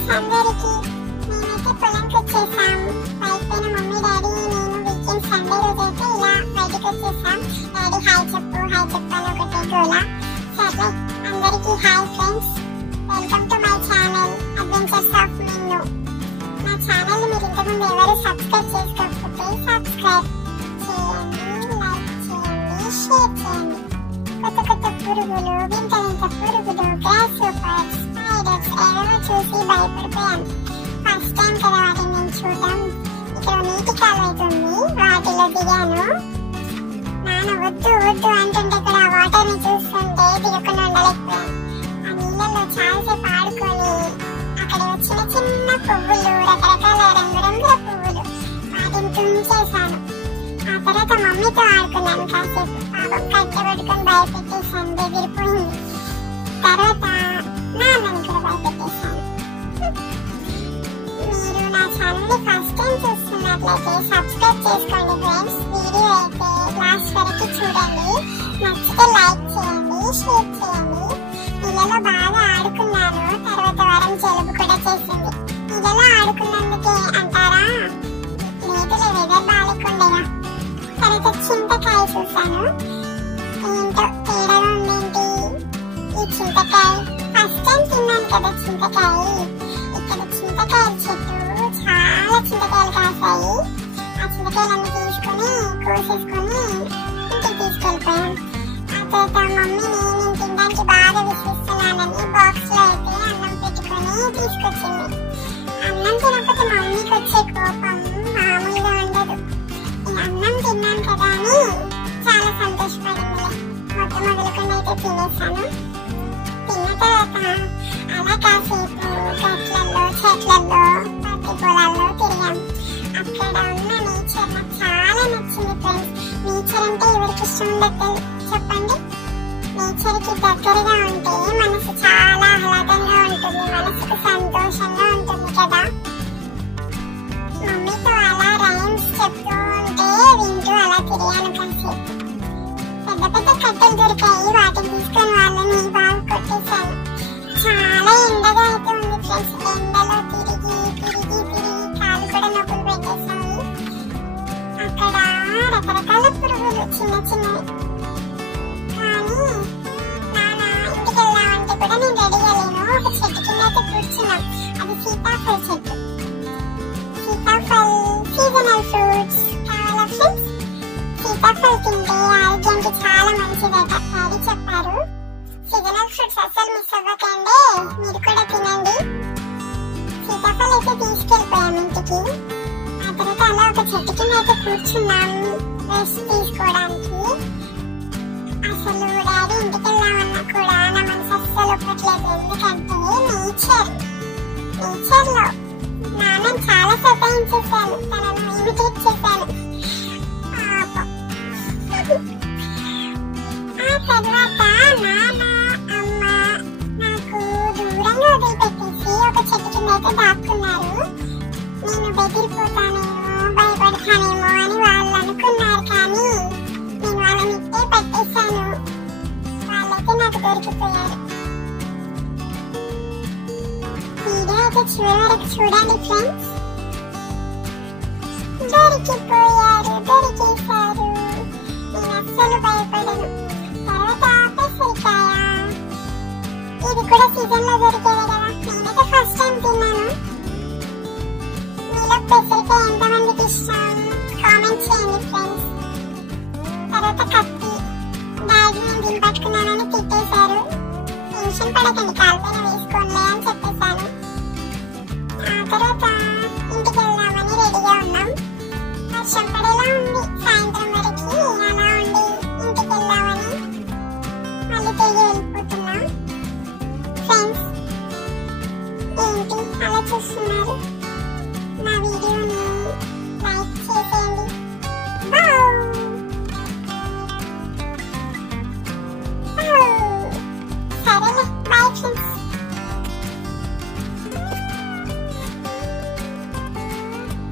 Friends అందరికి నేనైతే పొలంకి వచ్చేసాం. అయిపోయిన మమ్మీ డాడీ నేను వీకెండ్ సండే రోజైతే ఇలా బయటకు వచ్చేసాం. డాడీ హాయ్ చెప్పు అని ఒకటే గోలా. సరే అందరికి hi friends, welcome to my channel adventures of Minnu. నా ఛానల్ మీరు ఇంతకుముందు ఎవరు సబ్స్క్రైబ్ చేసుకోకపోతే సబ్స్క్రైబ్ చేయండి, లైక్ చేయండి, షేర్ చేయండి. కొత్త పురుగులు, వింత పురుగులు, గ్రాస్ సూపర్స్, స్పైడర్స్ ఏవేవో చూసి భయపడిపోయాను. ఫస్ట్ టైం కదా వాటిని నేను చూడడం. ఇక్కడ నీటి కాలువ అవుతుంది, వాటిలో దిగాను. నాన్న వద్దు అంటుంటే కూడా ఆ వాటర్ ని చూస్తుంటే దిగకుండా ఉండలేకపోయాను. ఆ నీళ్ళలో చాలాసేపు ఆడుకొని అక్కడ చిన్న చిన్న పువ్వులు, రకరకాల రంగురంగుల పువ్వులు, వాటిని తుంచేశాను. ఆ తర్వాత మమ్మీతో ఆడుకున్నాను కాసేపు. పాపం కట్టె పట్టుకొని భయపెట్టేశాను, బెదిరిపోయింది. తర్వాత నాన్నని కూడా భయపెట్టేశాను. మీరు నా ఛానల్ ని ఫస్ట్ టైం చూస్తున్నట్లయితే సబ్స్క్రైబ్ చేసుకోండి ఫ్రెండ్స్. వీడియో అయితే లాస్ట్ వరకు చూడండి. నచ్చితే లైక్ చేయండి, షేర్ చేయండి. నీళ్ళలో బాగా ఆడుకున్నాను. తర్వాత వారం జలుబు కూడా చేసింది. నీళ్ళలో ఆడుకున్నందుకే అంటారా? లేదులే, వెదర్ బాగాలేకుండేనా. తర్వాత చింతకాయ చూసాను. ఏంటో తేడాగా ఉందేంటి ఈ చింతకాయ. ఫస్ట్ టైం తిన్నాను కదా చింతకాయ. ఇక్కడ చింతకాయ చెట్టు చాలా చింతకాయలు కాసాయి. ఆ చింతకాయలన్నీ తీసుకొని కోసేసుకొని ఇంటికి తీసుకెళ్ళిపోయాను. ఆ తర్వాత మమ్మీని నేను తినడానికి బాగా విసిస్తున్నానని బాక్స్ లో అయితే అన్నం పెట్టుకొని తీసుకొచ్చింది. అన్నం తినకపోతే మమ్మీకి వచ్చే కోపం మామూలుగా ఉండదు. నేను అన్నం తిన్నాను కదా అని చాలా సంతోషపడింది. మొత్తం మొదలుకొని అయితే తినేసాను. తిన్న తర్వాత అలా కాసేపు గట్లలో, చెట్లలో, పత్తి పొలాల్లో తిరిగాం. అక్కడ ఉన్న నేచర్ నాకు చాలా నచ్చింది ఫ్రెండ్స్. నేచర్ అంటే ఎవరికి ఇష్టం ఉండదు చెప్పండి? నేచర్ కి దగ్గరగా ఉంటే మనసు చాలా ఆహ్లాదంగా ఉంటుంది, మనసుకు సంతోషంగా ఉంటుంది కదా. మమ్మీతో అలా రైమ్స్ చెప్తూ ఉంటే వింటూ అలా తిరిగాను కాసేపు. పెద్ద కట్టెలు దొరికాయి, వాటిని తీసుకొని వాళ్ళని బాగా కొట్టేశాను. చాలా ఎండగా అయితే ఉంది ఫ్రెండ్స్. ఎండలో తిరిగి కాలు కూడా నొప్పులు పెట్టేశాయి. అక్కడ రకరకాల పురుగులు చిన్న చిన్నవి. కానీ నాన్న ఇంటికి వెళ్దామంటే కూడా నేను రెడీ అయ్యాను. ఒక చెట్టు కింద అయితే కూర్చున్నాం. అది సీతాఫల్ చెట్టు. సీతాఫల్ సీజనల్ ఫ్రూట్స్ కావాలా ఫ్రెండ్స్? సీతాఫల్ తింటే ఆరోగ్యానికి చాలా మంచిదట డాడీ చెప్పారు. సీజనల్ ఫ్రూట్స్ అస్సలు మిస్ అవ్వకండి, మీరు కూడా తినండి. సీతాఫల్ అయితే తీసుకెళ్ళిపోయాం ఇంటికి. ఆ తర్వాత అలా ఒక చెట్టు కింద అయితే కూర్చున్నాం రెస్ట్ తీసుకోవడానికి. అసలు డాడీ ఇంటికి వెళ్దామన్నా కూడా నా మనసు అస్సలు ఒప్పట్లేదు. ఎందుకంటే నేచర్ లో నాన్నని చాలా సతాయించేసాను, తనను ఇమిటేట్ చేశాను. ఆ తర్వాత నాన్న అమ్మ నాకు దూరంగా వదిలిపెట్టేసి ఒక చెట్టు కింద అయితే దాక్కున్నారు. నేను బెదిరిపోతానేమో, భయపడతానేమో అని వాళ్ళు అనుకున్నారు. కానీ నేను వాళ్ళని ఇట్టే పట్టేశాను. వాళ్ళైతే నాకు దొరికిపోయారు. వీడియో అయితే చివరి వరకు చూడండి ఫ్రెండ్స్. దొరికేశారు. నేను అస్సలు భయపడను. తర్వాత పెసరికాయ, ఇది కూడా సీజన్ లో దొరికేది కదా. నేనైతే ఫస్ట్ టైం తిన్నాను. మీలో పెసరికాయ ఎంతమందికి ఇష్టం కామెంట్ చేయండి ఫ్రెండ్స్. తర్వాత కత్తి, డాడీ నేను దీన్ని పట్టుకున్నానని తిట్టేశారు. టెన్షన్ పడకండి, కాలు